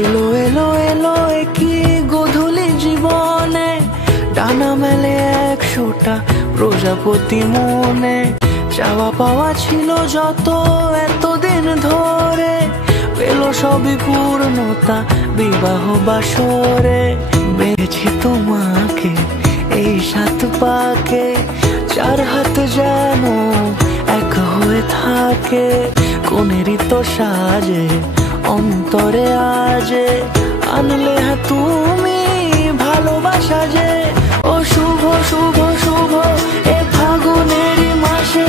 এলো এলো এলো কি গোধূলি জীবনে, ডানা মেলে 100টা প্রজাপতি মনে। চাওয়া পাওয়া ছিল যত এতদিন ধরে, পেল সবই পূর্ণতা বিবাহ বাসরে। বেঁধেছি তোমাকে এই 7 পাকে, 4 হাত যেন এক হয়ে থাকে। কোনেরই তো সাজে অন্তরে আজে, আনলে হ্যাঁ তুমি ভালোবাসা যে। ও শুভ শুভ শুভ এ ফাগুনেরই মাসে,